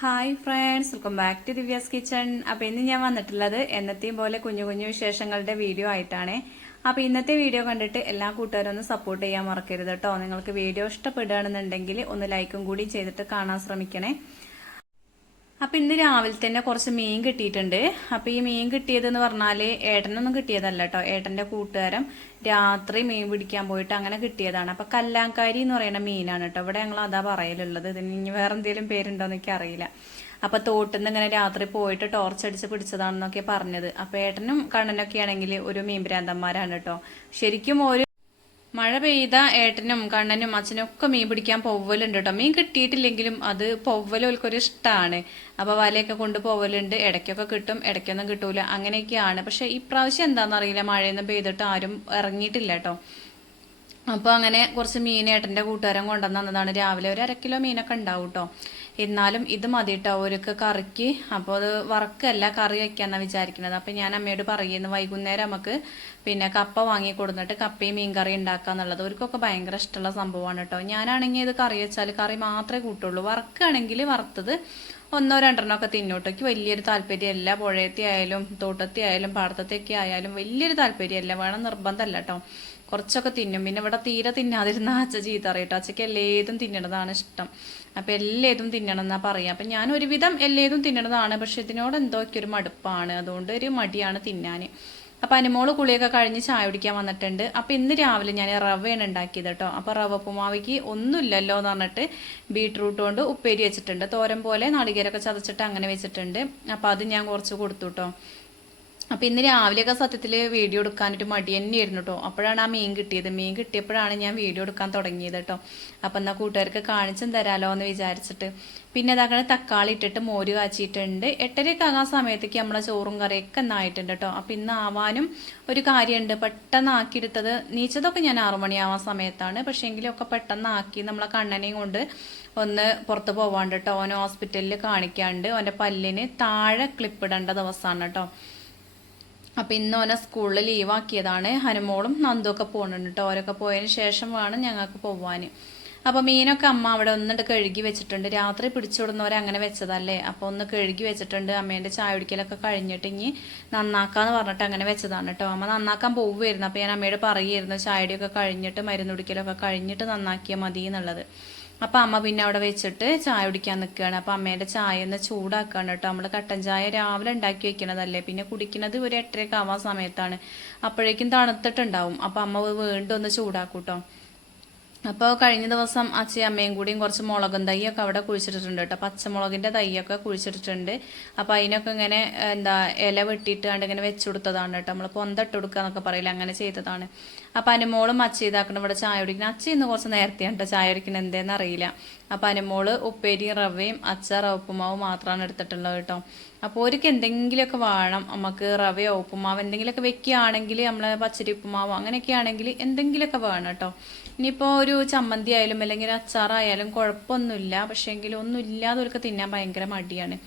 Hi friends welcome back to Divya's kitchen അപ്പൊ ഇന്ന് ഞാൻ വന്നിട്ടുള്ളത് എന്നത്തെയും പോലെ കുഞ്ഞു കുഞ്ഞു വിശേഷങ്ങളുടെ വീഡിയോ ആയിട്ടാണ്. അപ്പൊ ഇന്നത്തെ വീഡിയോ കണ്ടിട്ട് എല്ലാ കൂട്ടുകാരും ഒന്ന് സപ്പോർട്ട് ചെയ്യാൻ മറക്കരുത് കേട്ടോ. നിങ്ങൾക്ക് വീഡിയോ ഇഷ്ടപ്പെടുകയാണെന്നുണ്ടെങ്കിൽ ഒന്ന് ലൈക്കും കൂടി ചെയ്തിട്ട് കാണാൻ ശ്രമിക്കണേ. അപ്പൊ ഇന്ന് രാവിലെ തന്നെ കുറച്ച് മീൻ കിട്ടിയിട്ടുണ്ട്. അപ്പൊ ഈ മീൻ കിട്ടിയതെന്ന് പറഞ്ഞാൽ ഏട്ടനൊന്നും കിട്ടിയതല്ല കേട്ടോ ഏട്ടന്റെ കൂട്ടുകാരൻ രാത്രി മീൻ പിടിക്കാൻ പോയിട്ട് അങ്ങനെ കിട്ടിയതാണ്. അപ്പൊ കല്ലാങ്കാരി എന്ന് പറയുന്ന മീനാണ് കേട്ടോ ഇവിടെ ഞങ്ങൾ അതാ പറയലുള്ളത്. ഇതിന് ഇനി വേറെ എന്തെങ്കിലും പേരുണ്ടോ എന്നൊക്കെ അറിയില്ല. അപ്പൊ തോട്ടിൽ ഇങ്ങനെ രാത്രി പോയിട്ട് ടോർച്ച് അടിച്ച് പിടിച്ചതാണെന്നൊക്കെ പറഞ്ഞത്. അപ്പൊ ഏട്ടനും കണ്ണനൊക്കെ ആണെങ്കിൽ ഒരു മീൻ ഭ്രാന്തന്മാരാണ് കേട്ടോ ശരിക്കും ഒരു മഴ പെയ്ത ഏട്ടനും കണ്ണനും അച്ഛനും ഒക്കെ മീൻ പിടിക്കാൻ പോവലുണ്ട് കേട്ടോ മീൻ കിട്ടിയിട്ടില്ലെങ്കിലും അത് പോവലൊരു ഇഷ്ടമാണ് അപ്പൊ വലയൊക്കെ കൊണ്ട് പോവലുണ്ട് ഇടയ്ക്കൊക്കെ കിട്ടും ഇടയ്ക്കൊന്നും കിട്ടൂല. അങ്ങനെയൊക്കെയാണ്. പക്ഷെ ഇപ്രാവശ്യം എന്താണെന്നറിയില്ല മഴയൊന്നും പെയ്തിട്ട് ആരും ഇറങ്ങിയിട്ടില്ല കേട്ടോ അപ്പോൾ അങ്ങനെ കുറച്ച് മീൻ ഏട്ടന്റെ കൂട്ടുകാരൻ കൊണ്ടുവന്നതാണ് രാവിലെ ഒരു അര കിലോ മീനൊക്കെ ഉണ്ടാവും കേട്ടോ എന്നാലും ഇത് മതി കേട്ടോ ഒരുക്ക് കറിക്ക്. അപ്പോൾ അത് വറക്കല്ല കറി വയ്ക്കാന്നാണ് വിചാരിക്കുന്നത്. അപ്പം ഞാൻ അമ്മയോട് പറയുന്നു വൈകുന്നേരം നമുക്ക് പിന്നെ കപ്പ വാങ്ങി കൊടുത്തിട്ട് കപ്പയും മീൻ കറി ഉണ്ടാക്കുക എന്നുള്ളത്. അവർക്കൊക്കെ ഭയങ്കര ഇഷ്ടമുള്ള സംഭവമാണ് കേട്ടോ. ഞാനാണെങ്കിൽ ഇത് കറി വെച്ചാൽ കറി മാത്രമേ കൂട്ടുള്ളൂ. വറക്കുകയാണെങ്കിൽ വറുത്തത് ഒന്നോ രണ്ടെണ്ണമൊക്കെ തിന്നോട്ടേക്ക്. വലിയൊരു താല്പര്യമല്ല. പുഴയത്തി ആയാലും തോട്ടത്തി ആയാലും പാടത്തത്തെയൊക്കെ ആയാലും വലിയൊരു താല്പര്യമല്ല. വേണം നിർബന്ധമല്ല കേട്ടോ. കുറച്ചൊക്കെ തിന്നും. പിന്നെ ഇവിടെ തീരെ തിന്നാതിരുന്ന അച്ഛ ചീത്ത അറിയട്ടോ അച്ഛക്ക് എല്ലേതും തിന്നണതാണ് ഇഷ്ടം. അപ്പം എല്ലേതും തിന്നണം എന്നാ പറയാം. അപ്പം ഞാൻ ഒരുവിധം എല്ലേതും തിന്നണതാണ്. പക്ഷെ ഇതിനോട് എന്തോ ഒരു മടുപ്പാണ്. അതുകൊണ്ട് ഒരു മടിയാണ് തിന്നാൻ അപ്പം അനുമോൾ കുളിയൊക്കെ കഴിഞ്ഞ് ചായ കുടിക്കാൻ വന്നിട്ടുണ്ട്. അപ്പം ഇന്ന് രാവിലെ ഞാൻ റവയാണ് ഉണ്ടാക്കിയത് കേട്ടോ. അപ്പം റവ ഉപ്പുമാവിക്ക് ഒന്നുമില്ലല്ലോ എന്ന് പറഞ്ഞിട്ട് ബീട്രൂട്ട് കൊണ്ട് ഉപ്പേരി വെച്ചിട്ടുണ്ട്. തോരൻ പോലെ നാളികേരൊക്കെ ചതച്ചിട്ട് അങ്ങനെ വെച്ചിട്ടുണ്ട്. അപ്പം അത് ഞാൻ കുറച്ച് കൊടുത്തു കേട്ടോ. അപ്പം ഇന്ന് രാവിലെയൊക്കെ സത്യത്തിൽ വീഡിയോ എടുക്കാനൊരു മടി തന്നെയായിരുന്നു കേട്ടോ അപ്പോഴാണ് ആ മീൻ കിട്ടിയത്. മീൻ കിട്ടിയപ്പോഴാണ് ഞാൻ വീഡിയോ എടുക്കാൻ തുടങ്ങിയത് കേട്ടോ അപ്പം എന്നാൽ കൂട്ടുകാർക്ക് കാണിച്ചും തരാലോ എന്ന് വിചാരിച്ചിട്ട്. പിന്നെ അതാകണ തക്കാളി ഇട്ടിട്ട് മോര് കാച്ചിയിട്ടുണ്ട്. എട്ടരയൊക്കെ ആകാൻ സമയത്തേക്ക് നമ്മളെ ചോറും കറിയൊക്കെ എന്നായിട്ടുണ്ട് കേട്ടോ അപ്പം ഇന്ന് ആവാനും ഒരു കാര്യമുണ്ട്. പെട്ടെന്ന് ആക്കിയെടുത്തത് നീച്ചതൊക്കെ ഞാൻ ആറുമണിയാവാൻ സമയത്താണ്. പക്ഷേ എങ്കിലും ഒക്കെ പെട്ടെന്ന് ആക്കി നമ്മളെ കണ്ണനെയും കൊണ്ട് ഒന്ന് പുറത്ത് പോവാണ്ട് കേട്ടോ ഓനെ ഹോസ്പിറ്റലിൽ കാണിക്കാണ്ട്. ഓന്റെ പല്ലിന് താഴെ ക്ലിപ്പ് ഇടേണ്ട ദിവസമാണ് കേട്ടോ അപ്പം ഇന്ന് ഓനെ സ്കൂളിൽ ലീവാക്കിയതാണ് ഹനുമോളും നന്ദുവൊക്കെ പോകുന്നുണ്ട് കേട്ടോ ഓരൊക്കെ പോയതിന് ശേഷം വേണം ഞങ്ങൾക്ക് പോവാൻ അപ്പോൾ മീനൊക്കെ അമ്മ അവിടെ ഒന്നിട്ട് കഴുകി വെച്ചിട്ടുണ്ട്. രാത്രി പിടിച്ചുവിടുന്നവരെ അങ്ങനെ വെച്ചതല്ലേ? അപ്പോൾ ഒന്ന് കഴുകി വെച്ചിട്ടുണ്ട്. അമ്മേന്റെ ചായ കുടിക്കലൊക്കെ കഴിഞ്ഞിട്ട് ഇനി നന്നാക്കാന്ന് പറഞ്ഞിട്ട് അങ്ങനെ വെച്ചതാണ് കേട്ടോ അമ്മ നന്നാക്കാൻ പോവുമായിരുന്നു അപ്പോൾ ഞാൻ അമ്മയോട് പറയുമായിരുന്നു ചായടിയൊക്കെ കഴിഞ്ഞിട്ട് മരുന്ന് കുടിക്കലൊക്കെ കഴിഞ്ഞിട്ട് നന്നാക്കിയാൽ മതി എന്നുള്ളത് അപ്പം അമ്മ പിന്നെ അവിടെ വെച്ചിട്ട് ചായ കുടിക്കാൻ നിൽക്കുകയാണ് അപ്പൊ അമ്മേന്റെ ചായ ഒന്ന് ചൂടാക്കുകയാണ് കേട്ടോ. നമ്മൾ കട്ടൻ ചായ രാവിലെ ഉണ്ടാക്കി വെക്കണതല്ലേ. പിന്നെ കുടിക്കുന്നത് ഒരു എട്ടരയൊക്കെ ആവാൻ സമയത്താണ്. അപ്പോഴേക്കും തണുത്തിട്ടുണ്ടാവും. അപ്പൊ അമ്മ വീണ്ടും ഒന്ന് ചൂടാക്കൂട്ടോ. കേട്ടോ അപ്പോൾ കഴിഞ്ഞ ദിവസം അച്ഛയും അമ്മയും കൂടിയും കുറച്ച് മുളകും തൈയൊക്കെ അവിടെ കുഴിച്ചിട്ടിട്ടുണ്ട് കേട്ടോ. പച്ചമുളകിന്റെ തൈയൊക്കെ കുഴിച്ചിട്ടിട്ടുണ്ട്. അപ്പോൾ അതിനൊക്കെ ഇങ്ങനെ എന്താ ഇല വെട്ടിയിട്ട് കണ്ട് ഇങ്ങനെ വെച്ചു കൊടുത്തതാണ് കേട്ടോ. നമ്മൾ പൊന്തട്ട് കൊടുക്കുക എന്നൊക്കെ പറയില്ല അങ്ങനെ ചെയ്തതാണ്. അപ്പോൾ അനുമോളും അച്ഛ ഇതാക്കണം ഇവിടെ ചായ കുടിക്കണം. അച്ഛ ഇന്ന് കുറച്ച് നേരത്തെയാണ് കേട്ടോ ചായ കുടിക്കണം എന്തേന്ന് അറിയില്ല. അപ്പോൾ അനുമോൾ ഉപ്പേരിയും റവയും അച്ഛ റവ ഉപ്പുമാവും മാത്രമാണ് എടുത്തിട്ടുള്ളത് കേട്ടോ. അപ്പോൾ ഒരിക്കൽ എന്തെങ്കിലുമൊക്കെ വേണം. നമുക്ക് റവയോ ഉപ്പുമാവ് എന്തെങ്കിലുമൊക്കെ വെക്കുകയാണെങ്കിൽ നമ്മൾ പച്ചരി ഉപ്പുമാവോ അങ്ങനെയൊക്കെ ആണെങ്കിൽ എന്തെങ്കിലുമൊക്കെ വേണം കേട്ടോ. ഇനിയിപ്പോൾ ഒരു ചമ്മന്തി ആയാലും അല്ലെങ്കിൽ അച്ചാറായാലും കുഴപ്പമൊന്നുമില്ല. പക്ഷേ എങ്കിലും ഒന്നും ഇല്ലാതെ തിന്നാൻ ഭയങ്കര മടിയാണ്.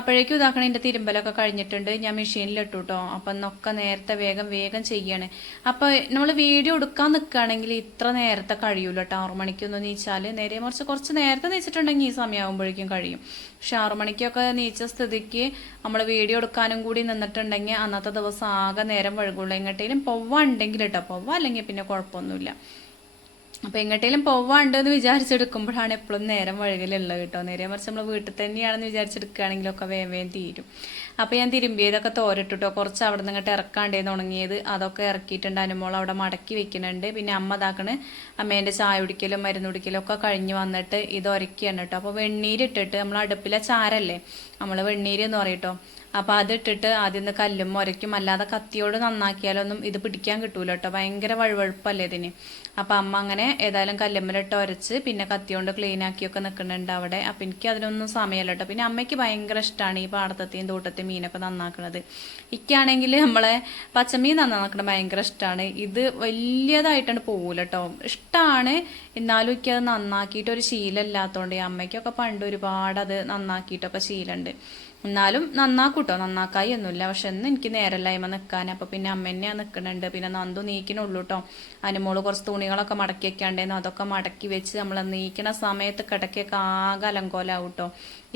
അപ്പോഴേക്കും ഇതാക്കണം എന്റെ തിരുമ്പലൊക്കെ കഴിഞ്ഞിട്ടുണ്ട്. ഞാൻ മെഷീനിലിട്ടു കേട്ടോ അപ്പം എന്നൊക്കെ നേരത്തെ വേഗം വേഗം ചെയ്യണേ. അപ്പോൾ നമ്മൾ വീഡിയോ എടുക്കാൻ നിൽക്കുകയാണെങ്കിൽ ഇത്ര നേരത്തെ കഴിയൂല കേട്ടോ ആറു മണിക്കൊന്നും നീച്ചാൽ നേരെ മറിച്ച് കുറച്ച് നേരത്തെ നീച്ചിട്ടുണ്ടെങ്കിൽ ഈ സമയമാകുമ്പോഴേക്കും കഴിയും. പക്ഷെ ആറു മണിക്കൊക്കെ നീച്ച സ്ഥിതിക്ക് നമ്മൾ വീഡിയോ എടുക്കാനും കൂടി നിന്നിട്ടുണ്ടെങ്കിൽ അന്നത്തെ ദിവസം ആകെ നേരം വഴുകുള്ളൂ എങ്ങോട്ടേലും ഉണ്ടെങ്കിൽ കേട്ടോ പൊവ്വ അല്ലെങ്കിൽ പിന്നെ കുഴപ്പമൊന്നുമില്ല. അപ്പൊ എങ്ങോട്ടേലും പോവാണ്ട് എന്ന് വിചാരിച്ചെടുക്കുമ്പോഴാണ് എപ്പോഴും നേരം വഴുകലുള്ളത് കേട്ടോ. നേരെ മറിച്ച് നമ്മൾ വീട്ടിൽ തന്നെയാണെന്ന് വിചാരിച്ചെടുക്കുകയാണെങ്കിലൊക്കെ വേം വേം തീരും. അപ്പൊ ഞാൻ തിരുമ്പിയതൊക്കെ തോരട്ടിട്ടോ കുറച്ച് അവിടെ നിന്ന് ഇങ്ങോട്ട് ഇറക്കാണ്ടേന്ന് ഉണങ്ങിയത് അതൊക്കെ ഇറക്കിയിട്ടുണ്ട്. അനുമോൾ അവിടെ മടക്കി വെക്കുന്നുണ്ട്. പിന്നെ അമ്മ ഇതാക്കണ് അമ്മേന്റെ ചായ കുടിക്കലും മരുന്ന് കുടിക്കലും ഒക്കെ കഴിഞ്ഞ് വന്നിട്ട് ഇത് ഉരക്കുകയാണ് കേട്ടോ. അപ്പോൾ വെണ്ണീരിട്ടിട്ട് നമ്മൾ അടുപ്പിലെ ചാരല്ലേ നമ്മൾ വെണ്ണീര് എന്ന് പറയട്ടോ അപ്പോൾ അതിട്ടിട്ട് ആദ്യം ഒന്ന് കല്ലും മുരയ്ക്കും. അല്ലാതെ കത്തിയോട് നന്നാക്കിയാലൊന്നും ഇത് പിടിക്കാൻ കിട്ടൂല കേട്ടോ ഭയങ്കര വഴുവഴുപ്പല്ലേ ഇതിന്. അപ്പൊ അമ്മ അങ്ങനെ ഏതായാലും കല്ലുമ്മലിട്ട് ഉരച്ച് പിന്നെ കത്തിയോണ്ട് ക്ലീൻ ആക്കിയൊക്കെ നിൽക്കുന്നുണ്ട് അവിടെ. അപ്പോൾ എനിക്ക് അതിനൊന്നും സമയമല്ല കേട്ടോ പിന്നെ അമ്മയ്ക്ക് ഭയങ്കര ഇഷ്ടമാണ് ഈ പാടത്തെയും തോട്ടത്തെയും മീനൊക്കെ നന്നാക്കുന്നത് ഇക്കാണെങ്കിൽ നമ്മളെ പച്ചമീൻ നന്നാക്കണത് ഭയങ്കര ഇഷ്ടമാണ് ഇത് വലിയതായിട്ടാണ് പോകൂല കേട്ടോ ഇഷ്ടമാണ് എന്നാലും എനിക്ക് അത് നന്നാക്കിയിട്ട് ഒരു ശീലമില്ലാത്തതുകൊണ്ട് അമ്മയ്ക്കൊക്കെ പണ്ട് ഒരുപാട് അത് നന്നാക്കിയിട്ടൊക്കെ ശീലമുണ്ട് എന്നാലും നന്നാക്കൂട്ടോ നന്നാക്കായി ഒന്നുമില്ല. പക്ഷെ ഇന്ന് എനിക്ക് നേരല്ലായ്മ നിൽക്കാൻ അപ്പോൾ പിന്നെ അമ്മ തന്നെയാണ് നിൽക്കുന്നുണ്ട് പിന്നെ നന്ദു നീക്കിനുള്ളൂ കേട്ടോ അനുമോൾ കുറച്ച് തുണികളൊക്കെ മടക്കി വെക്കാണ്ടേന്നു അതൊക്കെ മടക്കി വെച്ച് നമ്മൾ നീക്കണ സമയത്ത് കിടക്കൊക്കെ ആകെ അലങ്കോലാവും കേട്ടോ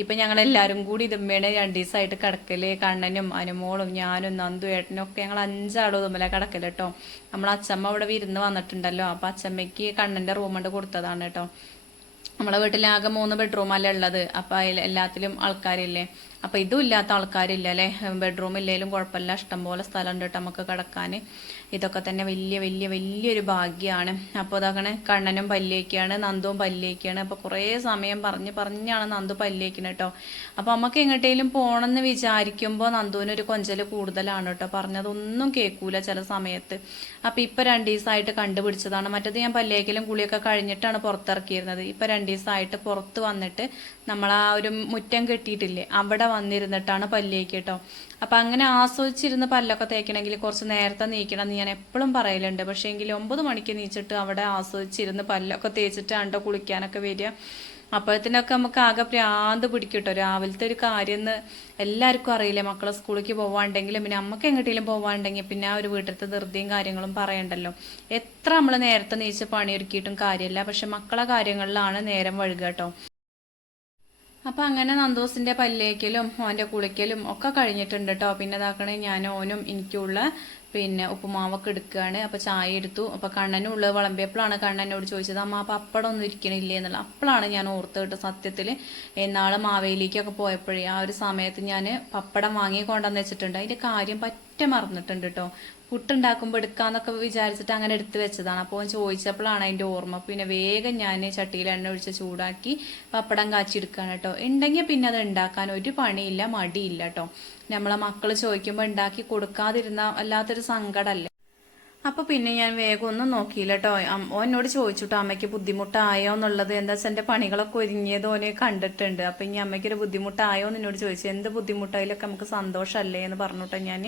ഇപ്പം ഞങ്ങളെല്ലാവരും കൂടി ഇതുമ്മേണ് രണ്ട് ദിവസമായിട്ട് കിടക്കൽ. കണ്ണനും അനുമോളും ഞാനും നന്ദു ഏട്ടനും ഒക്കെ ഞങ്ങൾ അഞ്ചാളും ഇതുമ്മലെ കിടക്കൽ കേട്ടോ നമ്മൾ അച്ചമ്മ ഇവിടെ വിരുന്ന് വന്നിട്ടുണ്ടല്ലോ. അപ്പം അച്ചമ്മയ്ക്ക് കണ്ണന്റെ റൂമുണ്ട് കൊടുത്തതാണ് കേട്ടോ നമ്മളെ വീട്ടിലാകെ മൂന്ന് ബെഡ്റൂമല്ലേ ഉള്ളത്. അപ്പൊ അതിൽ എല്ലാത്തിലും ആൾക്കാരില്ലേ. അപ്പം ഇതും ഇല്ലാത്ത ആൾക്കാരില്ല അല്ലേ? ബെഡ്റൂം ഇല്ലെങ്കിലും കുഴപ്പമില്ല. ഇഷ്ടംപോലെ സ്ഥലമുണ്ട് കേട്ടോ നമുക്ക് കിടക്കാൻ ഇതൊക്കെ തന്നെ വലിയ വലിയ വലിയൊരു ഭാഗ്യമാണ്. അപ്പോൾ അതാകണേ കണ്ണനും പല്ലേക്കാണ് നന്ദുവും പല്ലേക്കാണ് അപ്പോൾ കുറേ സമയം പറഞ്ഞ് പറഞ്ഞാണ് നന്ദു പല്ലേക്കുന്നത് കേട്ടോ. അപ്പോൾ നമുക്ക് എങ്ങോട്ടേലും പോകണമെന്ന് വിചാരിക്കുമ്പോൾ നന്ദുവിനൊരു കൊഞ്ചൽ കൂടുതലാണ് കേട്ടോ. പറഞ്ഞതൊന്നും കേൾക്കൂല ചില സമയത്ത്. അപ്പോൾ ഇപ്പോൾ രണ്ട് ദിവസമായിട്ട് കണ്ടുപിടിച്ചതാണ്. മറ്റത് ഞാൻ പല്ലേക്കലും കുളിയൊക്കെ കഴിഞ്ഞിട്ടാണ് പുറത്തിറക്കിയിരുന്നത്. ഇപ്പോൾ രണ്ട് ദിവസമായിട്ട് പുറത്ത് വന്നിട്ട് നമ്മൾ ആ ഒരു മുറ്റം കെട്ടിയിട്ടില്ലേ അവിടെ വന്നിരുന്നിട്ടാണ് പല്ലേക്ക് കേട്ടോ അപ്പൊ അങ്ങനെ ആസ്വദിച്ചിരുന്ന് പല്ലൊക്കെ തേക്കണമെങ്കിൽ കുറച്ച് നേരത്തെ നീക്കണം എന്ന് ഞാൻ എപ്പോഴും പറയലുണ്ട്. പക്ഷേ എങ്കിൽ ഒമ്പത് മണിക്ക് നീച്ചിട്ട് അവിടെ ആസ്വദിച്ചിരുന്ന് പല്ലൊക്കെ തേച്ചിട്ട് അണ്ട കുളിക്കാനൊക്കെ വരിക. അപ്പോഴത്തേനൊക്കെ നമുക്ക് ആകെ പ്രാന്ത് പിടിക്കട്ടോ കേട്ടോ രാവിലത്തെ ഒരു കാര്യം എന്ന് എല്ലാവർക്കും അറിയില്ലേ. മക്കളെ സ്കൂളിലേക്ക് പോവാണ്ടെങ്കിലും പിന്നെ അമ്മയ്ക്ക് എങ്ങോട്ടെങ്കിലും പോവാണ്ടെങ്കിൽ പിന്നെ ആ ഒരു വീട്ടിലത്തെ ധൃതിയും കാര്യങ്ങളും പറയണ്ടല്ലോ. എത്ര നമ്മൾ നേരത്തെ നീച്ച് പണിയൊരുക്കിയിട്ടും കാര്യമില്ല പക്ഷെ മക്കളെ കാര്യങ്ങളിലാണ് നേരം വഴുകുക കേട്ടോ അപ്പൊ അങ്ങനെ നന്ദോസിന്റെ പല്ലേക്കലും ഓന്റെ കുളിക്കലും ഒക്കെ കഴിഞ്ഞിട്ടുണ്ട് കേട്ടോ പിന്നെ ഇതാക്കണേ ഞാൻ ഓനും എനിക്കുള്ള പിന്നെ ഉപ്പുമാവൊക്കെ എടുക്കുകയാണ് അപ്പോൾ ചായ എടുത്തു. അപ്പൊ കണ്ണനും ഉള്ളത് വിളമ്പിയപ്പോഴാണ് കണ്ണനോട് ചോദിച്ചത് അമ്മ അപ്പം ഒന്നും ഇരിക്കണില്ലേ? എന്നുള്ള. അപ്പോഴാണ് ഞാൻ ഓർത്ത് കേട്ടോ സത്യത്തിൽ എന്നാൾ മാവേലിക്കൊക്കെ പോയപ്പോഴേ ആ ഒരു സമയത്ത് ഞാൻ പപ്പടം വാങ്ങി കൊണ്ടുവന്ന് വെച്ചിട്ടുണ്ട്. അതിന്റെ കാര്യം പറ്റ മറന്നിട്ടുണ്ട് കേട്ടോ പുട്ടുണ്ടാക്കുമ്പോൾ എടുക്കാന്നൊക്കെ വിചാരിച്ചിട്ട് അങ്ങനെ എടുത്തു വെച്ചതാണ്. അപ്പോൾ ചോദിച്ചപ്പോഴാണ് അതിന്റെ ഓർമ്മ. പിന്നെ വേഗം ഞാൻ ചട്ടിയിൽ എണ്ണ ഒഴിച്ച് ചൂടാക്കി പപ്പടം കാച്ചിയെടുക്കുകയാണ് കേട്ടോ. ഉണ്ടെങ്കിൽ പിന്നെ അത് ഉണ്ടാക്കാൻ ഒരു പണിയില്ല മടിയില്ല കേട്ടോ. നമ്മളെ മക്കൾ ചോദിക്കുമ്പോൾ ഉണ്ടാക്കി കൊടുക്കാതിരുന്ന അല്ലാത്തൊരു സങ്കടമല്ലേ അപ്പൊ പിന്നെ ഞാൻ വേഗം ഒന്നും നോക്കിയില്ല കേട്ടോ. ഓ എന്നോട് ചോദിച്ചുട്ടോ അമ്മയ്ക്ക് ബുദ്ധിമുട്ടായോ എന്നുള്ളത്? എന്താ വെച്ചാൽ എന്റെ പണികളൊക്കെ ഒരുങ്ങിയത് ഓനെ കണ്ടിട്ടുണ്ട്. അപ്പൊ ഇനി അമ്മയ്ക്ക് ഒരു ബുദ്ധിമുട്ടായോ? എന്ന് എന്നോട് ചോദിച്ചു. എന്ത് ബുദ്ധിമുട്ടായാലൊക്കെ നമുക്ക് സന്തോഷമല്ലേ? എന്ന് പറഞ്ഞിട്ടോ ഞാൻ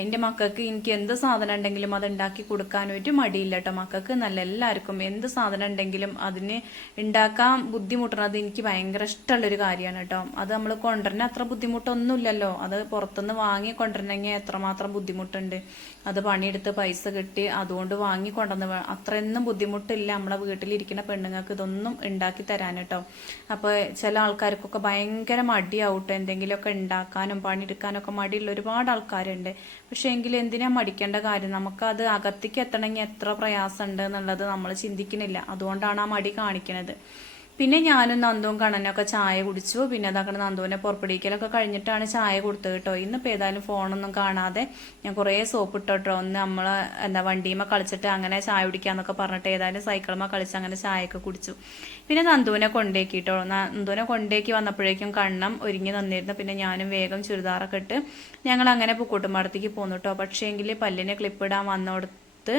എന്റെ മക്കൾക്ക് എനിക്ക് എന്ത് സാധനം ഉണ്ടെങ്കിലും അത് ഉണ്ടാക്കി കൊടുക്കാൻ ഒരു മടിയില്ല കേട്ടോ. മക്കൾക്ക് നല്ല എല്ലാവർക്കും എന്ത് സാധനം ഉണ്ടെങ്കിലും അതിന് ഉണ്ടാക്കാൻ ബുദ്ധിമുട്ടുന്നത് എനിക്ക് ഭയങ്കര ഇഷ്ടമുള്ളൊരു കാര്യമാണ് കേട്ടോ. അത് നമ്മൾ കൊണ്ടുവരണ അത്ര ബുദ്ധിമുട്ടൊന്നുമില്ലല്ലോ. അത് പുറത്തുനിന്ന് വാങ്ങി കൊണ്ടുവരണമെങ്കിൽ എത്രമാത്രം ബുദ്ധിമുട്ടുണ്ട്. അത് പണിയെടുത്ത് പൈസ കിട്ടി അതുകൊണ്ട് വാങ്ങി കൊണ്ടുവന്ന് അത്രയൊന്നും ബുദ്ധിമുട്ടില്ല. നമ്മളെ വീട്ടിലിരിക്കുന്ന പെണ്ണുങ്ങൾക്ക് ഇതൊന്നും ഉണ്ടാക്കി തരാൻ കേട്ടോ. അപ്പോൾ ചില ആൾക്കാർക്കൊക്കെ ഭയങ്കര മടിയാവട്ടെ എന്തെങ്കിലുമൊക്കെ ഉണ്ടാക്കാനും പണിയെടുക്കാനൊക്കെ മടിയുള്ള ഒരുപാട് ആൾക്കാരുണ്ട്. പക്ഷെ എങ്കിൽ എന്തിനാ മടിക്കേണ്ട കാര്യം? നമുക്കത് അകത്തേക്ക് എത്തണമെങ്കിൽ എത്ര പ്രയാസമുണ്ട് എന്നുള്ളത് നമ്മൾ ചിന്തിക്കുന്നില്ല. അതുകൊണ്ടാണ് ആ മടി കാണിക്കുന്നത് പിന്നെ ഞാനും നന്ദുവും കണ്ണനൊക്കെ ചായ കുടിച്ചു. പിന്നെ അതാക്കണ നന്ദുവിനെ പുറപ്പെടിക്കലൊക്കെ കഴിഞ്ഞിട്ടാണ് ചായ കൊടുത്തത് കേട്ടോ. ഇന്നിപ്പോൾ ഏതായാലും ഫോണൊന്നും കാണാതെ ഞാൻ കുറേ സോപ്പ് ഇട്ടോ ഒന്ന് നമ്മളെ എന്താ വണ്ടിയുമ്മ കളിച്ചിട്ട് അങ്ങനെ ചായ കുടിക്കാന്നൊക്കെ പറഞ്ഞിട്ട് ഏതായാലും സൈക്കിളുമ്മ കളിച്ച് അങ്ങനെ ചായയൊക്കെ കുടിച്ചു. പിന്നെ നന്ദുവിനെ കൊണ്ടേക്കി കേട്ടോ നന്ദുവിനെ കൊണ്ടേക്കി വന്നപ്പോഴേക്കും കണ്ണം ഒരുങ്ങി നന്നിരുന്നു. പിന്നെ ഞാനും വേഗം ചുരിദാറൊക്കെ ഇട്ട് ഞങ്ങൾ അങ്ങനെ പൂക്കൂട്ടുമാടത്തേക്ക് പോന്നു കേട്ടോ പക്ഷേ എങ്കിൽ പല്ലിനെ ക്ലിപ്പിടാൻ വന്നോടത്ത്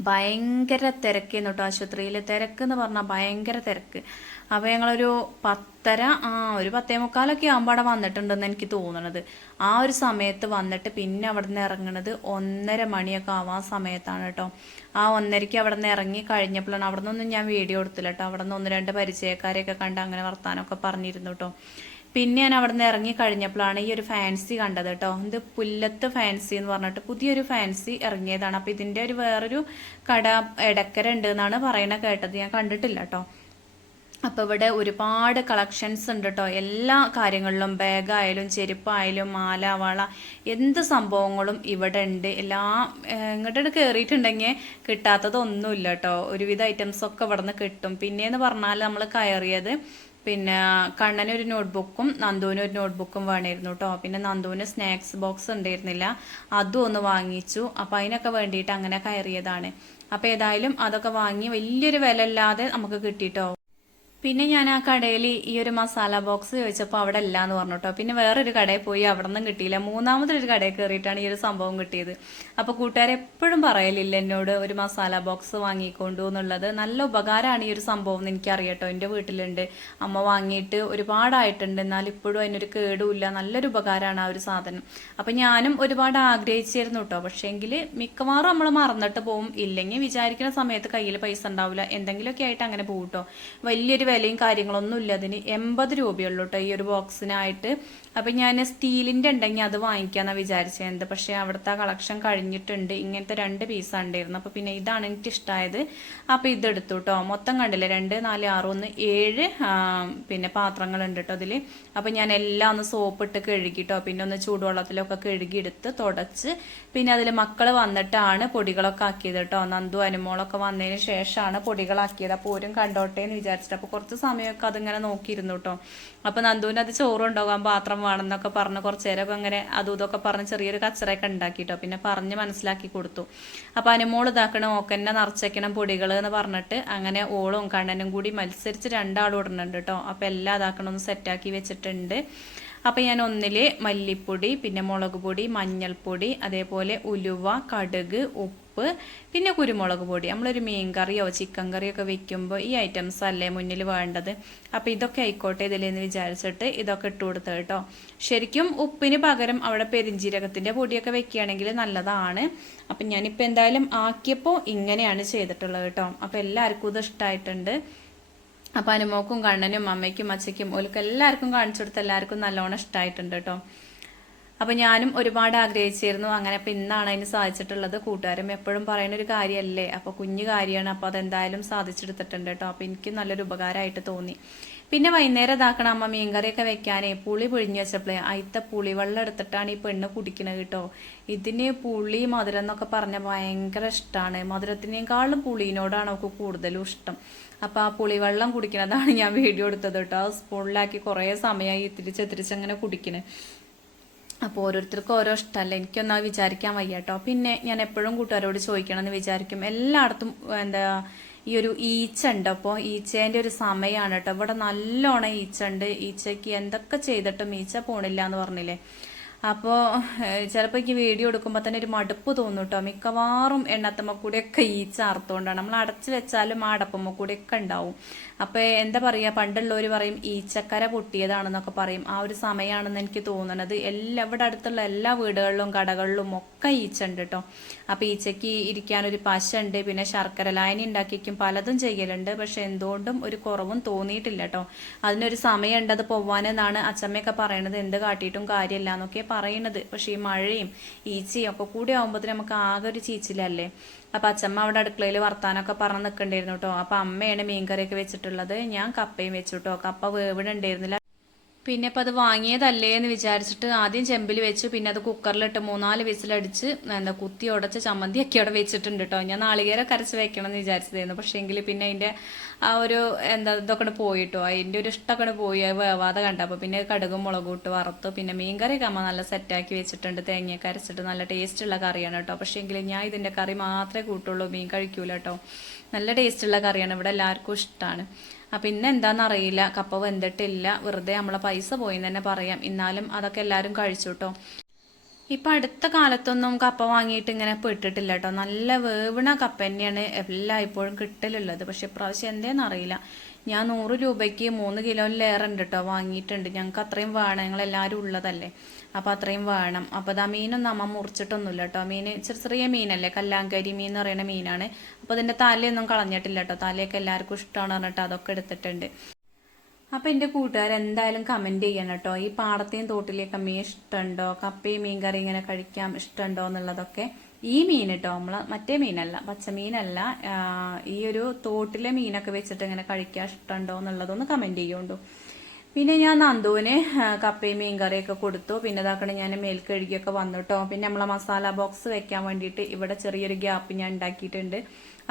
ഭയങ്കര തിരക്ക് കേട്ടോ ആശുപത്രിയിൽ തിരക്ക് എന്ന് പറഞ്ഞാൽ ഭയങ്കര തിരക്ക്. അപ്പോൾ ഞങ്ങളൊരു പത്തര ആ ഒരു പത്തേ മുക്കാലൊക്കെ ആകുമ്പോൾ അവിടെ വന്നിട്ടുണ്ടെന്ന് എനിക്ക് തോന്നണത്. ആ ഒരു സമയത്ത് വന്നിട്ട് പിന്നെ അവിടെ നിന്ന് ഇറങ്ങണത് ഒന്നര മണിയൊക്കെ ആവാൻ സമയത്താണ് കേട്ടോ. ആ ഒന്നരയ്ക്ക് അവിടെ നിന്ന് ഇറങ്ങി കഴിഞ്ഞപ്പോഴാണ് അവിടെ നിന്നൊന്നും ഞാൻ വീഡിയോ എടുത്തില്ല കേട്ടോ. അവിടെ നിന്ന് ഒന്ന് രണ്ട് പരിചയക്കാരെയൊക്കെ കണ്ട് അങ്ങനെ വർത്താനമൊക്കെ പറഞ്ഞിരുന്നു കേട്ടോ. പിന്നെ ഞാൻ അവിടെ നിന്ന് ഇറങ്ങി കഴിഞ്ഞപ്പോഴാണ് ഈ ഒരു ഫാൻസി കണ്ടത് കേട്ടോ. ഇത് പുല്ലത്ത് ഫാൻസി എന്ന് പറഞ്ഞിട്ട് പുതിയൊരു ഫാൻസി ഇറങ്ങിയതാണ്. അപ്പോൾ ഇതിന്റെ ഒരു വേറൊരു കട എടക്കര ഉണ്ട് എന്നാണ് പറയണ കേട്ടത്. ഞാൻ കണ്ടിട്ടില്ല കേട്ടോ. അപ്പോൾ ഇവിടെ ഒരുപാട് കളക്ഷൻസ് ഉണ്ട് കേട്ടോ. എല്ലാ കാര്യങ്ങളിലും ബാഗായാലും ചെരുപ്പായാലും മാല വള എന്ത് സംഭവങ്ങളും ഇവിടെ ഉണ്ട്. എല്ലാ ഇങ്ങോട്ട് കയറിയിട്ടുണ്ടെങ്കിൽ കിട്ടാത്തതൊന്നുമില്ല കേട്ടോ. ഒരുവിധ ഐറ്റംസ് ഒക്കെ ഇവിടെ നിന്ന് കിട്ടും. പിന്നെയെന്ന് പറഞ്ഞാൽ നമ്മൾ കയറിയത് പിന്നെ കണ്ണന് ഒരു നോട്ട്ബുക്കും നന്ദുവിന് ഒരു നോട്ട്ബുക്കും വേണമായിരുന്നു കേട്ടോ പിന്നെ നന്ദുവിന് സ്നാക്സ് ബോക്സ് ഉണ്ടായിരുന്നില്ല. അതും ഒന്ന് വാങ്ങിച്ചു. അപ്പൊ അതിനൊക്കെ വേണ്ടിയിട്ട് അങ്ങനെ കയറിയതാണ്. അപ്പൊ ഏതായാലും അതൊക്കെ വാങ്ങി വലിയൊരു വില ഇല്ലാതെ നമുക്ക് കിട്ടിയിട്ടോ പിന്നെ ഞാൻ ആ കടയിൽ ഈ ഒരു മസാല ബോക്സ് ചോദിച്ചപ്പോൾ അവിടെ ഇല്ല എന്ന് പറഞ്ഞു കേട്ടോ പിന്നെ വേറൊരു കടയിൽ പോയി അവിടെ നിന്നും കിട്ടിയില്ല. മൂന്നാമതൊരു കടയിൽ കയറിയിട്ടാണ് ഈ ഒരു സംഭവം കിട്ടിയത്. അപ്പോൾ കൂട്ടുകാർ എപ്പോഴും പറയലില്ല എന്നോട് ഒരു മസാല ബോക്സ് വാങ്ങിക്കൊണ്ടു എന്നുള്ളത്? നല്ല ഉപകാരമാണ് ഈ ഒരു സംഭവം എന്ന് എനിക്കറിയാട്ടോ. എന്റെ വീട്ടിലുണ്ട്. അമ്മ വാങ്ങിയിട്ട് ഒരുപാടായിട്ടുണ്ട്. എന്നാൽ ഇപ്പോഴും അതിനൊരു കേടുമില്ല. നല്ലൊരു ഉപകാരമാണ് ആ ഒരു സാധനം. അപ്പോൾ ഞാനും ഒരുപാട് ആഗ്രഹിച്ചിരുന്നു കേട്ടോ പക്ഷേങ്കിൽ മിക്കവാറും നമ്മൾ മറന്നിട്ട് പോവും. ഇല്ലെങ്കിൽ വിചാരിക്കുന്ന സമയത്ത് കയ്യിൽ പൈസ ഉണ്ടാവില്ല. എന്തെങ്കിലുമൊക്കെ ആയിട്ട് അങ്ങനെ പോകും കേട്ടോ വലിയൊരു വിലയും കാര്യങ്ങളൊന്നും ഇല്ല അതിന് എൺപത് രൂപയുള്ളൂ കേട്ടോ ഈ ഒരു ബോക്സിനായിട്ട് അപ്പം ഞാൻ സ്റ്റീലിന്റെ ഉണ്ടെങ്കിൽ അത് വാങ്ങിക്കാമെന്നാണ് വിചാരിച്ചത് പക്ഷേ അവിടുത്തെ കളക്ഷൻ കഴിഞ്ഞിട്ടുണ്ട്. ഇങ്ങനത്തെ രണ്ട് പീസ് ഉണ്ടായിരുന്നു അപ്പോൾ പിന്നെ ഇതാണ് എനിക്ക് ഇഷ്ടമായത് അപ്പോൾ ഇതെടുത്തു കേട്ടോ മൊത്തം കണ്ടില്ലേ? രണ്ട് നാല് ആറ് ഒന്ന് ഏഴ് പിന്നെ പാത്രങ്ങൾ ഉണ്ട് കേട്ടോ അതിൽ. അപ്പോൾ ഞാൻ എല്ലാം ഒന്ന് ഇട്ട് കഴുകിട്ടോ പിന്നെ ഒന്ന് ചൂടുവെള്ളത്തിലൊക്കെ കഴുകിയെടുത്ത് തുടച്ച്. പിന്നെ അതിൽ മക്കൾ വന്നിട്ടാണ് പൊടികളൊക്കെ ആക്കിയത് കേട്ടോ നന്ദു അനുമോളൊക്കെ വന്നതിന് ശേഷമാണ് പൊടികളാക്കിയത്. അപ്പോൾ ഓരും കണ്ടോട്ടെ എന്ന് വിചാരിച്ചിട്ട്. അപ്പോൾ കുറച്ച് സമയമൊക്കെ അതിങ്ങനെ നോക്കിയിരുന്നു കേട്ടോ അപ്പോൾ നന്ദുവിന് അത് ചോറുണ്ടാകാൻ പാത്രം വേണമെന്നൊക്കെ പറഞ്ഞ് കുറച്ച് നേരമൊക്കെ അങ്ങനെ അതും ഇതൊക്കെ പറഞ്ഞ് ചെറിയൊരു കച്ചറയൊക്കെ ഉണ്ടാക്കിട്ടോ. പിന്നെ പറഞ്ഞ് മനസ്സിലാക്കി കൊടുത്തു. അപ്പോൾ അനുമോൾ ഇതാക്കണം ഓക്കെന്നെ നിറച്ചേക്കണം പൊടികൾ എന്ന് പറഞ്ഞിട്ട് അങ്ങനെ ഓളും കണ്ണനും കൂടി മത്സരിച്ച് രണ്ടാളും ഇടുന്നുണ്ട് കേട്ടോ. അപ്പോൾ എല്ലാം ഇതാക്കണം ഒന്ന് സെറ്റാക്കി വെച്ചിട്ടുണ്ട്. അപ്പോൾ ഞാൻ ഒന്നിൽ മല്ലിപ്പൊടി പിന്നെ മുളക് പൊടി മഞ്ഞൾപ്പൊടി അതേപോലെ ഉലുവ കടുക് ഉപ്പ് പിന്നെ കുരുമുളക് പൊടി. നമ്മളൊരു മീൻ കറിയോ ചിക്കൻ കറിയോ ഒക്കെ വെക്കുമ്പോൾ ഈ ഐറ്റംസ് അല്ലേ മുന്നിൽ വേണ്ടത്? അപ്പോൾ ഇതൊക്കെ ആയിക്കോട്ടെ ഇതിലെന്ന് വിചാരിച്ചിട്ട് ഇതൊക്കെ ഇട്ട് കൊടുത്തത് കേട്ടോ ശരിക്കും ഉപ്പിന് പകരം അവിടെ പെരിഞ്ജീരകത്തിന്റെ പൊടിയൊക്കെ വെക്കുകയാണെങ്കിൽ നല്ലതാണ്. അപ്പം ഞാനിപ്പോൾ എന്തായാലും ആക്കിയപ്പോൾ ഇങ്ങനെയാണ് ചെയ്തിട്ടുള്ളത് കേട്ടോ അപ്പോൾ എല്ലാവർക്കും ഇത് ഇഷ്ടമായിട്ടുണ്ട് അപ്പം അനുമോക്കും കണ്ണനും അമ്മയ്ക്കും അച്ഛയ്ക്കും ഓൽക്ക് എല്ലാവർക്കും കാണിച്ചു കൊടുത്ത് എല്ലാവർക്കും നല്ലോണം ഇഷ്ടമായിട്ടുണ്ട് കേട്ടോ അപ്പം ഞാനും ഒരുപാട് ആഗ്രഹിച്ചിരുന്നു. അങ്ങനെ അപ്പൊ ഇന്നാണ് അതിന് സാധിച്ചിട്ടുള്ളത്. കൂട്ടുകാരും എപ്പോഴും പറയുന്ന ഒരു കാര്യമല്ലേ അപ്പോൾ കുഞ്ഞു കാര്യമാണ്. അപ്പോൾ അതെന്തായാലും സാധിച്ചെടുത്തിട്ടുണ്ട് കേട്ടോ. അപ്പോൾ എനിക്ക് നല്ലൊരു ഉപകാരമായിട്ട് തോന്നി. പിന്നെ വൈകുന്നേരം ഇതാക്കണം. അമ്മ മീൻകറിയൊക്കെ വെക്കാനേ പുളി പിഴിഞ്ഞു വെച്ചപ്പോഴേ അയിത്ത പുളിവെള്ളം എടുത്തിട്ടാണ് ഈ പെണ്ണ് കുടിക്കുന്നത് കേട്ടോ. ഇതിന് പുളി മധുരം എന്നൊക്കെ പറഞ്ഞ ഭയങ്കര ഇഷ്ടമാണ് മധുരത്തിനേക്കാളും പുളിനോടാണ് അവൾക്ക് കൂടുതലും ഇഷ്ടം. അപ്പോൾ ആ പുളിവെള്ളം കുടിക്കണതാണ് ഞാൻ വീഡിയോ എടുത്തത് കേട്ടോ. ആ സ്പൂണിലാക്കി കുറേ സമയമായി തിരിച്ച് അങ്ങനെ കുടിക്കുന്നത് അപ്പോൾ ഓരോരുത്തർക്കും ഓരോ ഇഷ്ടമല്ല എനിക്കൊന്നും വിചാരിക്കാൻ വയ്യ കേട്ടോ പിന്നെ ഞാൻ എപ്പോഴും കൂട്ടുകാരോട് ചോദിക്കണം എന്ന് വിചാരിക്കും. എല്ലായിടത്തും എന്താ ഈ ഒരു ഈച്ച ഉണ്ട്. അപ്പോൾ ഈച്ചേന്റെ ഒരു സമയമാണ് കേട്ടോ. ഇവിടെ നല്ലോണം ഈച്ച ഉണ്ട് ഈച്ചയ്ക്ക് എന്തൊക്കെ ചെയ്തിട്ടും ഈച്ച പോണില്ല എന്ന് പറഞ്ഞില്ലേ? അപ്പോൾ ചിലപ്പോൾ എനിക്ക് വീഡിയോ എടുക്കുമ്പോൾ തന്നെ ഒരു മടുപ്പ് തോന്നും കേട്ടോ മിക്കവാറും എണ്ണത്തമ്മ കൂടെയൊക്കെ ഈ ചാർത്തുകൊണ്ടാണ് നമ്മൾ അടച്ചു വെച്ചാലും ആ അടപ്പമ്മ കൂടെയൊക്കെ ഉണ്ടാവും. അപ്പോൾ എന്താ പറയുക പണ്ടുള്ളവർ പറയും ഈച്ചക്കര പൊട്ടിയതാണെന്നൊക്കെ പറയും. ആ ഒരു സമയമാണെന്ന് എനിക്ക് തോന്നുന്നത് എല്ലാ ഇവിടെ അടുത്തുള്ള എല്ലാ വീടുകളിലും കടകളിലും ഒക്കെ ഈച്ച ഉണ്ട് കേട്ടോ അപ്പോൾ ഈച്ചയ്ക്ക് ഇരിക്കാനൊരു പശ ഉണ്ട് പിന്നെ ശർക്കര ലായനി ഉണ്ടാക്കിക്കും പലതും ചെയ്യലുണ്ട്. പക്ഷെ എന്തുകൊണ്ടും ഒരു കുറവും തോന്നിയിട്ടില്ല കേട്ടോ അതിനൊരു സമയമുണ്ട് അത് പോവാനെന്നാണ് അച്ഛമ്മയൊക്കെ പറയണത്. എന്ത് കാട്ടിയിട്ടും കാര്യമില്ല എന്നൊക്കെ പറയണത് പക്ഷെ ഈ മഴയും ഈച്ചയും ഒക്കെ കൂടി ആകുമ്പോൾ നമുക്ക് ആകെ ഒരു ചീച്ചിലല്ലേ. അപ്പൊ അച്ഛമ്മ അവിടെ അടുക്കളയിൽ വർത്താനൊക്കെ പറഞ്ഞ് നിൽക്കണ്ടായിരുന്നു കേട്ടോ അപ്പൊ അമ്മയാണ് മീൻകറിയൊക്കെ വെച്ചിട്ടുള്ളത്. ഞാൻ കപ്പയും വെച്ചു കേട്ടോ കപ്പ വേവിടുണ്ടായിരുന്നില്ല പിന്നെ ഇപ്പം അത് വാങ്ങിയതല്ലേ എന്ന് വിചാരിച്ചിട്ട് ആദ്യം ചെമ്പിൽ വെച്ചു. പിന്നെ അത് കുക്കറിലിട്ട് മൂന്നാൽ വിസിലടിച്ച് എന്താ കുത്തി ഉടച്ച് ചമ്മന്തിയൊക്കെ അവിടെ വെച്ചിട്ടുണ്ട് കേട്ടോ ഞാൻ നാളികേരം കരച്ച് വെക്കണം എന്ന് വിചാരിച്ചതായിരുന്നു. പക്ഷേ എങ്കിൽ പിന്നെ അതിന്റെ ആ ഒരു എന്താ ഇതൊക്കെ പോയിട്ടോ അതിന്റെ ഒരു ഇഷ്ടമൊക്കെ പോയി. അത് കണ്ട അപ്പോൾ പിന്നെ കടുകും മുളകും ഇട്ട് വറുത്തു. പിന്നെ മീൻകറി കമ്മ നല്ല സെറ്റാക്കി വെച്ചിട്ടുണ്ട്. തേങ്ങയൊക്കെ അരച്ചിട്ട് നല്ല ടേസ്റ്റുള്ള കറിയാണ് കേട്ടോ പക്ഷേ എങ്കിൽ ഞാൻ ഇതിന്റെ കറി മാത്രമേ കൂട്ടുള്ളൂ. മീൻ കഴിക്കൂല കേട്ടോ നല്ല ടേസ്റ്റുള്ള കറിയാണ്. ഇവിടെ എല്ലാവർക്കും ഇഷ്ടമാണ് അപ്പം ഇന്ന് എന്താണെന്ന് അറിയില്ല കപ്പ വെന്തിട്ടില്ല. വെറുതെ നമ്മളെ പൈസ പോയി തന്നെ പറയാം. എന്നാലും അതൊക്കെ എല്ലാവരും കഴിച്ചു കേട്ടോ ഇപ്പം അടുത്ത കാലത്തൊന്നും കപ്പ വാങ്ങിയിട്ട് ഇങ്ങനെ പെട്ടിട്ടില്ല കേട്ടോ നല്ല വേവണ കപ്പ തന്നെയാണ് എല്ലാ ഇപ്പോഴും കിട്ടലുള്ളത്. പക്ഷെ ഇപ്രാവശ്യം എന്തേന്ന് അറിയില്ല ഞാൻ നൂറ് രൂപയ്ക്ക് മൂന്ന് കിലോയിലേറെ ഉണ്ട് കേട്ടോ വാങ്ങിയിട്ടുണ്ട്. ഞങ്ങൾക്ക് അത്രയും വേണം ഞങ്ങൾ എല്ലാവരും ഉള്ളതല്ലേ? അപ്പോൾ അത്രയും വേണം. അപ്പോൾ അതാ മീനൊന്നും അമ്മ മുറിച്ചിട്ടൊന്നുമില്ല കേട്ടോ മീൻ ചെറിയ ചെറിയ മീനല്ലേ? കല്ലാങ്കരി മീൻ എന്ന് പറയുന്ന മീനാണ്. അപ്പോൾ അതിന്റെ തലയൊന്നും കളഞ്ഞിട്ടില്ല കേട്ടോ തലയൊക്കെ എല്ലാവർക്കും ഇഷ്ടമാണ് പറഞ്ഞിട്ട് അതൊക്കെ എടുത്തിട്ടുണ്ട്. അപ്പം എന്റെ കൂട്ടുകാർ എന്തായാലും കമന്റ് ചെയ്യണം കേട്ടോ ഈ പാടത്തെയും തോട്ടിലെയൊക്കെ മീൻ ഇഷ്ടമുണ്ടോ കപ്പയും മീൻ കറി ഇങ്ങനെ കഴിക്കാം ഇഷ്ടമുണ്ടോ എന്നുള്ളതൊക്കെ ഈ മീൻ കേട്ടോ നമ്മൾ മറ്റേ മീനല്ല പച്ചമീനല്ല ഈ ഒരു തോട്ടിലെ മീനൊക്കെ വെച്ചിട്ട് ഇങ്ങനെ കഴിക്കാൻ ഇഷ്ടമുണ്ടോ എന്നുള്ളതൊന്ന് കമന്റ് ചെയ്യുണ്ടോ പിന്നെ ഞാൻ നന്ദുവിന് കപ്പയും മീൻ കറിയൊക്കെ കൊടുത്തു. പിന്നെ ഇതാക്കണേ ഞാൻ മേൽക്കഴുകിയൊക്കെ വന്നു കേട്ടോ പിന്നെ നമ്മളെ മസാല ബോക്സ് വെക്കാൻ വേണ്ടിയിട്ട് ഇവിടെ ചെറിയൊരു ഗ്യാപ്പ് ഞാൻ ഉണ്ടാക്കിയിട്ടുണ്ട്.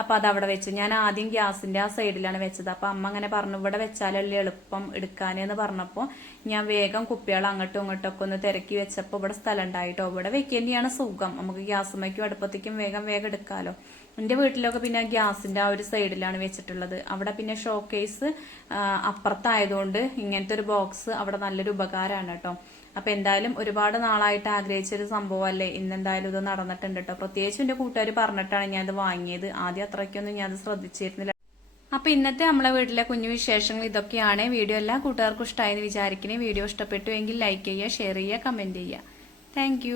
അപ്പൊ അത് അവിടെ വെച്ചു. ഞാൻ ആദ്യം ഗ്യാസിന്റെ ആ സൈഡിലാണ് വെച്ചത്. അപ്പൊ അമ്മ അങ്ങനെ പറഞ്ഞു ഇവിടെ വെച്ചാലല്ലേ എളുപ്പം എടുക്കാനെന്ന് പറഞ്ഞപ്പോൾ ഞാൻ വേഗം കുപ്പികൾ അങ്ങോട്ടും ഇങ്ങോട്ടും ഒക്കെ ഒന്ന് തിരക്കി വെച്ചപ്പോൾ ഇവിടെ സ്ഥലം ഉണ്ടായിട്ടോ. ഇവിടെ വെക്കേണ്ടിയാണ് സുഖം. നമുക്ക് ഗ്യാസുമയ്ക്കും അടുപ്പത്തേക്കും വേഗം വേഗം എടുക്കാലോ. എന്റെ വീട്ടിലൊക്കെ പിന്നെ ഗ്യാസിന്റെ ആ ഒരു സൈഡിലാണ് വെച്ചിട്ടുള്ളത്. അവിടെ പിന്നെ ഷോക്കേസ് അപ്പുറത്തായതുകൊണ്ട് ഇങ്ങനത്തെ ഒരു ബോക്സ് അവിടെ നല്ലൊരു ഉപകാരമാണ് കേട്ടോ. അപ്പൊ എന്തായാലും ഒരുപാട് നാളായിട്ട് ആഗ്രഹിച്ചൊരു സംഭവമല്ലേ? ഇന്നെന്തായാലും ഇത് നടന്നിട്ടുണ്ട് കേട്ടോ. പ്രത്യേകിച്ച് എന്റെ കൂട്ടുകാർ പറഞ്ഞിട്ടാണ് ഞാൻ ഇത് വാങ്ങിയത്. ആദ്യം അത്രയ്ക്കൊന്നും ഞാൻ അത് ശ്രദ്ധിച്ചിരുന്നില്ല. അപ്പൊ ഇന്നത്തെ നമ്മളെ വീട്ടിലെ കുഞ്ഞു വിശേഷങ്ങൾ ഇതൊക്കെയാണ്. വീഡിയോ എല്ലാ കൂട്ടുകാർക്കും ഇഷ്ടമായെന്ന് വിചാരിക്കണേ. വീഡിയോ ഇഷ്ടപ്പെട്ടു എങ്കിൽ ലൈക്ക് ചെയ്യുക ഷെയർ ചെയ്യുക കമന്റ് ചെയ്യുക. താങ്ക്